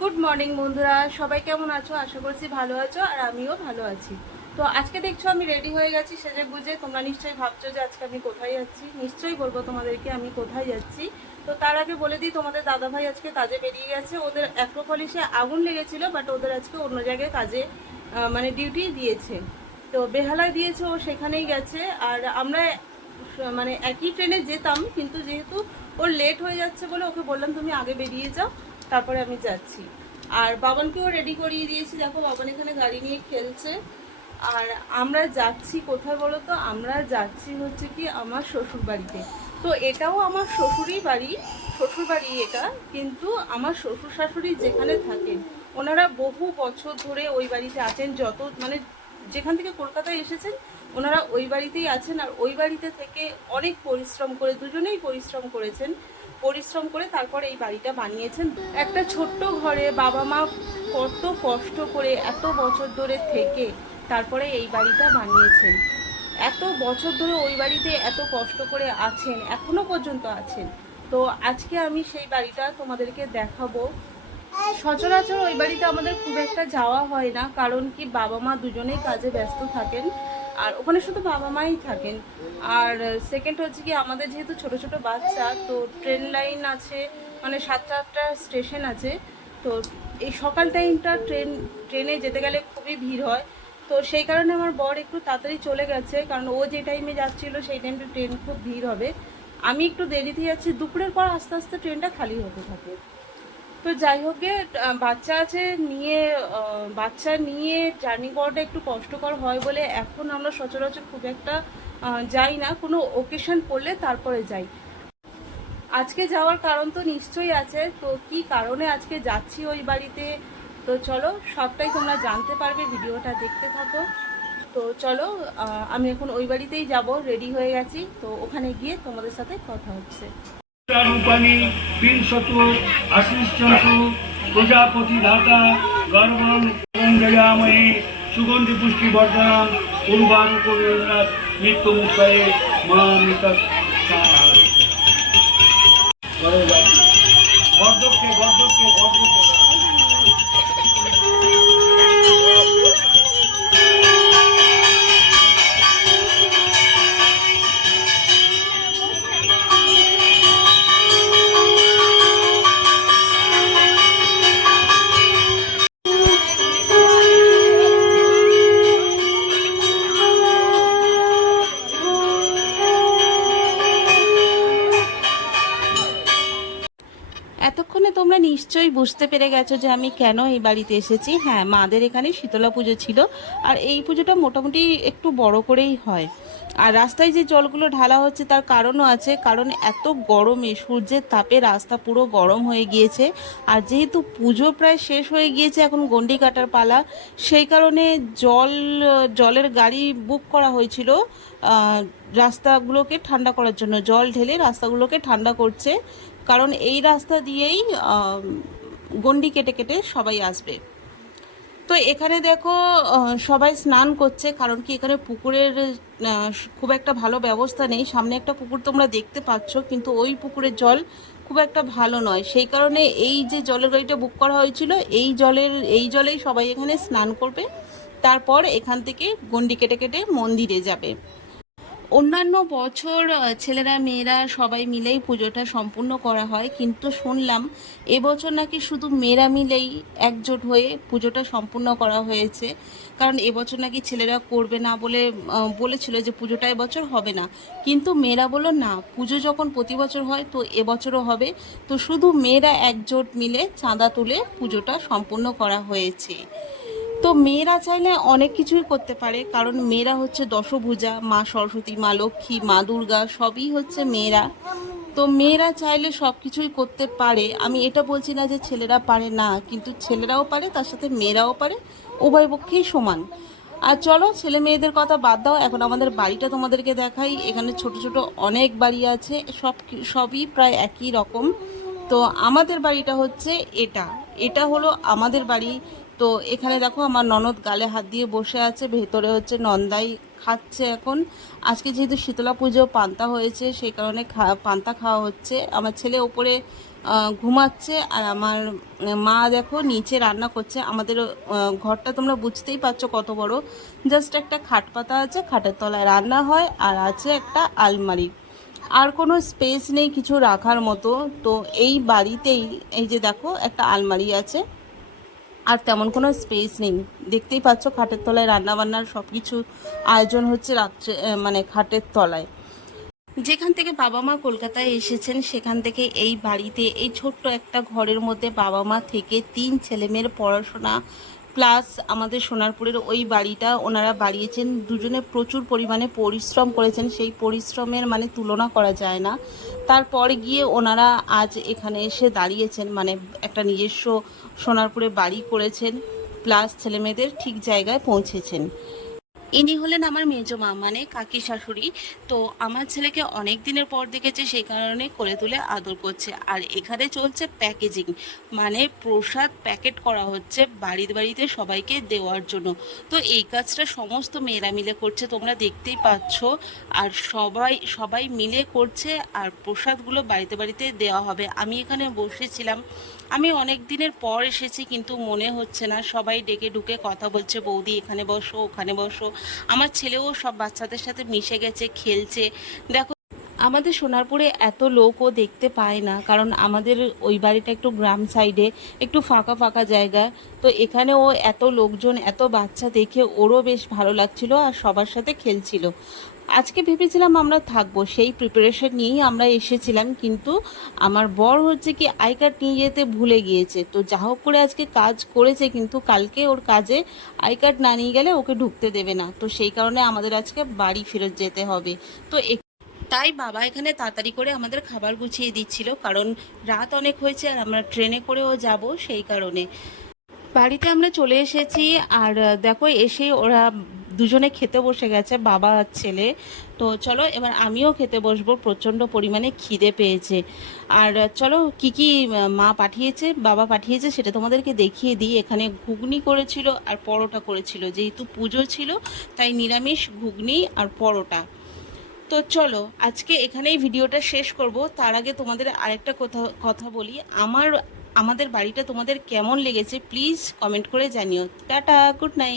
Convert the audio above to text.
Good morning বন্ধুরা। সবাই কেমন আছো? আশা করছি ভালো আছো আর আমিও ভালো আছি। তো আজকে দেখছ আমি রেডি হয়ে গেছি সেজে গুজে। তোমরা নিশ্চয়ই ভাবছ যে আজকে আমি কোথায় যাচ্ছি? নিশ্চয়ই বলব তোমাদেরকে আমি কোথায় যাচ্ছি। তো তার আগে বলে দিই, তোমাদের দাদাভাই আজকে কাজে বেরিয়ে গেছে। ওদের অ্যাক্রোপলিসে আগুন লেগেছিল বাট ওদের আজকে অন্য জায়গায় কাজে মানে ডিউটি দিয়েছে। তো বেহালায় দিয়েছে, ও সেখানেই গেছে। আর আমরা মানে একই ট্রেনে যেতাম, কিন্তু যেহেতু ওর লেট হয়ে যাচ্ছে বলে ওকে বললাম, তুমি আগে বেরিয়ে যাও। তারপরে আমি যাচ্ছি। আর বাবানকেও রেডি করিয়ে দিয়েছি। দেখো, বাবান এখানে গাড়ি নিয়ে খেলছে। আর আমরা যাচ্ছি কোথায় বলো তো? আমরা যাচ্ছি হচ্ছে কি আমার শ্বশুর বাড়িতে। তো এটাও আমার শ্বশুরই বাড়ি, শ্বশুর বাড়ি এটা। কিন্তু আমার শ্বশুর শাশুড়ি যেখানে থাকেন, ওনারা বহু বছর ধরে ওই বাড়িতে আছেন। যত মানে যেখান থেকে কলকাতায় এসেছেন ওনারা ওই বাড়িতেই আছেন আর ওই বাড়িতে থেকে অনেক পরিশ্রম করে, দুজনেই পরিশ্রম করেছেন। পরিশ্রম করে তারপর এই বাড়িটা বানিয়েছেন। একটা ছোট্ট ঘরে বাবা মা কত কষ্ট করে এত বছর ধরে থেকে তারপরে এই বাড়িটা বানিয়েছেন। এত বছর ধরে ওই বাড়িতে এত কষ্ট করে আছেন, এখনও পর্যন্ত আছেন। তো আজকে আমি সেই বাড়িটা তোমাদেরকে দেখাবো। সচরাচর ওই বাড়িতে আমাদের খুব একটা যাওয়া হয় না, কারণ কি বাবা মা দুজনেই কাজে ব্যস্ত থাকেন। আর ওখানে শুধু বাবা মাই থাকেন। আর সেকেন্ড হচ্ছে কি, আমাদের যেহেতু ছোট ছোট বাচ্চা, তো ট্রেন লাইন আছে মানে সাতটা আটটা স্টেশন আছে। তো এই সকাল টাইমটা ট্রেন ট্রেনে যেতে গেলে খুবই ভিড় হয়। তো সেই কারণে আমার বর একটু তাড়াতাড়ি চলে গেছে, কারণ ও যে টাইমে যাচ্ছিল, সেই টাইমটা ট্রেন খুব ভিড় হবে। আমি একটু দেরিতে যাচ্ছি, দুপুরের পর আস্তে আস্তে ট্রেনটা খালি হতে থাকে। তো যাই হোক বাচ্চা আছে নিয়ে বাচ্চা নিয়ে জার্নি করাটা একটু কষ্টকর হয় বলে এখন আমরা সচরাচর খুব একটা যাই না। কোনো ওকেশন পড়লে তারপরে যাই। আজকে যাওয়ার কারণ তো নিশ্চয়ই আছে। তো কি কারণে আজকে যাচ্ছি ওই বাড়িতে? তো চলো, সবটাই তোমরা জানতে পারবে, ভিডিওটা দেখতে থাকো। তো চলো আমি এখন ওই বাড়িতেই যাব রেডি হয়ে গেছি। তো ওখানে গিয়ে তোমাদের সাথে কথা হচ্ছে। রূপাণী বিংশত আশিষ্যন্তু প্রজাপতি ধাতা গর্ভম জয়ামহে সুগন্ধি পুষ্টি বর্ধনাম পূর্বানুকূলনাথ মৃত্যু মুখায়ে মহামৃত গর্ধকে গর্ধকে তোমরা নিশ্চয়ই বুঝতে পেরে গেছো যে আমি কেন এই বাড়িতে এসেছি। হ্যাঁ মাদের এখানে শীতলা পুজো ছিল, আর এই পুজোটা মোটামুটি একটু বড় করেই হয়। আর রাস্তায় যে জলগুলো ঢালা হচ্ছে তার কারণও আছে, কারণ এত গরমে সূর্যের তাপে রাস্তা পুরো গরম হয়ে গিয়েছে। আর যেহেতু পুজো প্রায় শেষ হয়ে গিয়েছে এখন গন্ডি কাটার পালা, সেই কারণে জল, জলের গাড়ি বুক করা হয়েছিল রাস্তাগুলোকে ঠান্ডা করার জন্য। জল ঢেলে রাস্তাগুলোকে ঠান্ডা করছে। কারণ এই রাস্তা দিয়েই গন্ডি কেটে কেটে সবাই আসবে। তো এখানে দেখো সবাই স্নান করছে, কারণ কি এখানে পুকুরের খুব একটা ভালো ব্যবস্থা নেই। সামনে একটা পুকুর তোমরা দেখতে পাচ্ছ, কিন্তু ওই পুকুরের জল খুব একটা ভালো নয়। সেই কারণে এই যে জলের গাড়িটা বুক করা হয়েছিল, এই জলের, এই জলেই সবাই এখানে স্নান করবে। তারপর এখান থেকে গন্ডি কেটে কেটে মন্দিরে যাবে। অন্যান্য বছর ছেলেরা, মেয়েরা সবাই মিলেই পুজোটা সম্পূর্ণ করা হয়। কিন্তু শুনলাম এবছর নাকি শুধু মেয়েরা মিলেই একজোট হয়ে পুজোটা সম্পূর্ণ করা হয়েছে। কারণ এবছর নাকি ছেলেরা করবে না বলে বলেছিল যে পুজোটা এবছর হবে না। কিন্তু মেয়েরা বলল, না, পুজো যখন প্রতি বছর হয় তো এবছরও হবে। তো শুধু মেয়েরা একজোট মিলে চাঁদা তুলে পুজোটা সম্পূর্ণ করা হয়েছে। তো মেয়েরা চাইলে অনেক কিছুই করতে পারে, কারণ মেয়েরা হচ্ছে দশভূজা, মা সরস্বতী, মা লক্ষ্মী, মা দুর্গা, সবই হচ্ছে মেয়েরা। তো মেয়েরা চাইলে সব কিছুই করতে পারে। আমি এটা বলছি না যে ছেলেরা পারে না, কিন্তু ছেলেরাও পারে, তার সাথে মেয়েরাও পারে, উভয় পক্ষেই সমান। আর চলো, ছেলে মেয়েদের কথা বাদ দাও, এখন আমাদের বাড়িটা তোমাদেরকে দেখাই। এখানে ছোট ছোট অনেক বাড়ি আছে, সব সবই প্রায় একই রকম। তো আমাদের বাড়িটা হচ্ছে এটা। এটা হলো আমাদের বাড়ি তো এখানে দেখো আমার ননদ গালে হাত দিয়ে বসে আছে, ভেতরে হচ্ছে নন্দাই খাচ্ছে এখন। আজকে যেহেতু শীতলা পুজো, পান্তা হয়েছে, সেই কারণে খা, পান্তা খাওয়া হচ্ছে। আমার ছেলে ওপরে ঘুমাচ্ছে আর আমার মা দেখো নিচে রান্না করছে। আমাদের ঘরটা তোমরা বুঝতেই পারছ কত বড়। জাস্ট একটা খাট পাতা আছে, খাটের তলায় রান্না হয় আর আছে একটা আলমারি। আর কোনো স্পেস নেই কিছু রাখার মতো। তো এই বাড়িতেই, এই যে দেখো একটা আলমারি আছে। আর তেমন কোনো স্পেস নেই। দেখতেই পাচ্ছ খাটের তলায় রান্নাবান্নার সব কিছু আয়োজন হচ্ছে রাত্রে মানে খাটের তলায়। যেখান থেকে বাবা মা কলকাতায় এসেছেন, সেখান থেকে এই বাড়িতে এই ছোট্ট একটা ঘরের মধ্যে বাবা মা থেকে তিন ছেলেমেয়ের পড়াশোনা প্লাস আমাদের সোনারপুরের ওই বাড়িটা ওনারা বাড়িয়েছেন, দুজনে প্রচুর পরিমাণে পরিশ্রম করেছেন, সেই পরিশ্রমের মানে তুলনা করা যায় না। তারপর গিয়ে ওনারা আজ এখানে এসে দাঁড়িয়েছেন মানে একটা নিজস্ব সোনারপুরে বাড়ি করেছেন, প্লাস ছেলেমেয়েদের ঠিক জায়গায় পৌঁছেছেন। ইনি হলেন আমার মেজো মা মানে কাকি শাশুড়ি। তো আমার ছেলেকে অনেক দিনের পর দেখেছে, সেই কারণে করে তুলে আদর করছে। আর এখানে চলছে প্যাকেজিং মানে প্রসাদ প্যাকেট করা হচ্ছে বাড়িতে বাড়িতে সবাইকে দেওয়ার জন্য। তো এই কাজটা সমস্ত মেয়েরা মিলে করছে, তোমরা দেখতেই পাচ্ছ। আর সবাই সবাই মিলে করছে, আর প্রসাদগুলো বাড়িতে বাড়িতে দেওয়া হবে। আমি এখানে বসেছিলাম। আমি অনেক দিনের পর এসেছি, কিন্তু মনে হচ্ছে না। সবাই ডেকে ঢুকে কথা বলছে, বৌদি, এখানে বসো, ওখানে বসো। আমার ছেলেও সব বাচ্চাদের সাথে মিশে গেছে, খেলছে। দেখো, আমাদের সোনারপুরে এত লোকও দেখতে পায় না, কারণ আমাদের ওই বাড়িটা একটু গ্রাম সাইডে একটু ফাঁকা ফাঁকা জায়গা। তো এখানে ও এত লোকজন, এত বাচ্চা দেখে ওরও বেশ ভালো লাগছিল আর সবার সাথে খেলছিল। আজকে ভেবেছিলাম আমরা থাকব, সেই প্রিপারেশন নিয়েই আমরা এসেছিলাম, কিন্তু আমার বর হচ্ছে কি আই কার্ড নিয়ে যেতে ভুলে গিয়েছে। তো যা হোক করে আজকে কাজ করেছে, কিন্তু কালকে ওর কাজে আই কার্ড না নিয়ে গেলে ওকে ঢুকতে দেবে না। তো সেই কারণে আমাদের আজকে বাড়ি ফেরত যেতে হবে। তো তাই বাবা এখানে তাড়াতাড়ি করে আমাদের খাবার গুছিয়ে দিচ্ছিল, কারণ রাত অনেক হয়েছে আর আমরা ট্রেনে করেও যাব সেই কারণে। বাড়িতে আমরা চলে এসেছি, আর দেখো এসেই ওরা দুজনে খেতে বসে গেছে, বাবা আর ছেলে। তো চলো, এবার আমিও খেতে বসবো, প্রচণ্ড পরিমাণে খিদে পেয়েছে। আর চলো, কি কি মা পাঠিয়েছে, বাবা পাঠিয়েছে, সেটা তোমাদেরকে দেখিয়ে দিই। এখানে ঘুগনি করেছিল আর পরোটা করেছিল। যেহেতু পুজো ছিল, তাই নিরামিষ ঘুগনি আর পরোটা। তো চলো, আজকে এখানেই ভিডিওটা শেষ করব। তার আগে তোমাদের আরেকটা কথা কথা বলি। আমার, আমাদের বাড়িটা তোমাদের কেমন লেগেছে, প্লিজ কমেন্ট করে জানিও। Tata, good night.